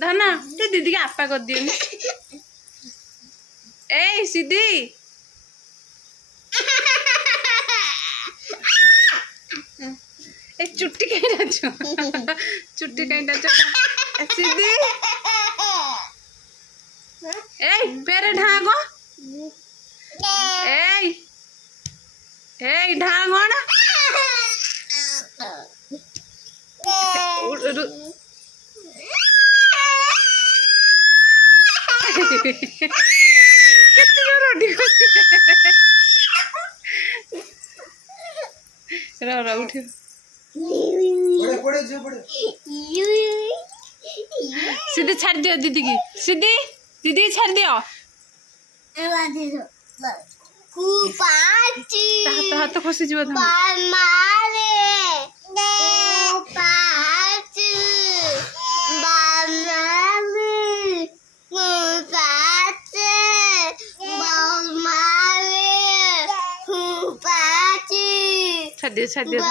धना ते दीदी के आपा कर दियो ए सीधी ए चुट्टी कहीं डाचो चुट्टी कहीं डाचो सीधी ए पेरे ढागो ए ए ढागो ना उठ सीधी छाड़ दियो दीदी की सीधी दीदी छाड़ दियो हाथ खसी जीव छाड़ दियो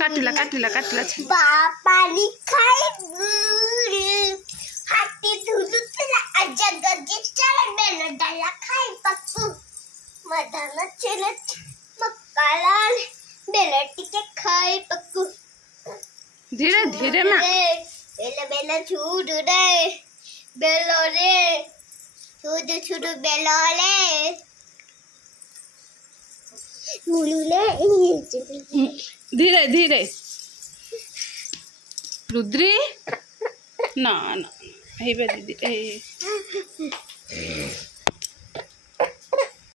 काटिला काटिला काटिला बापा लिखाई हाथी दूध चला अजगर चला बेला डाला खाई पक्कू मदाना चला मक्काला बेला टिके खाई पक्कू धीरे धीरे ना बेला बेला छूट रे बेलो रे छूट छूट बेलो रे धीरे धीरे रुद्री ना ना दीदी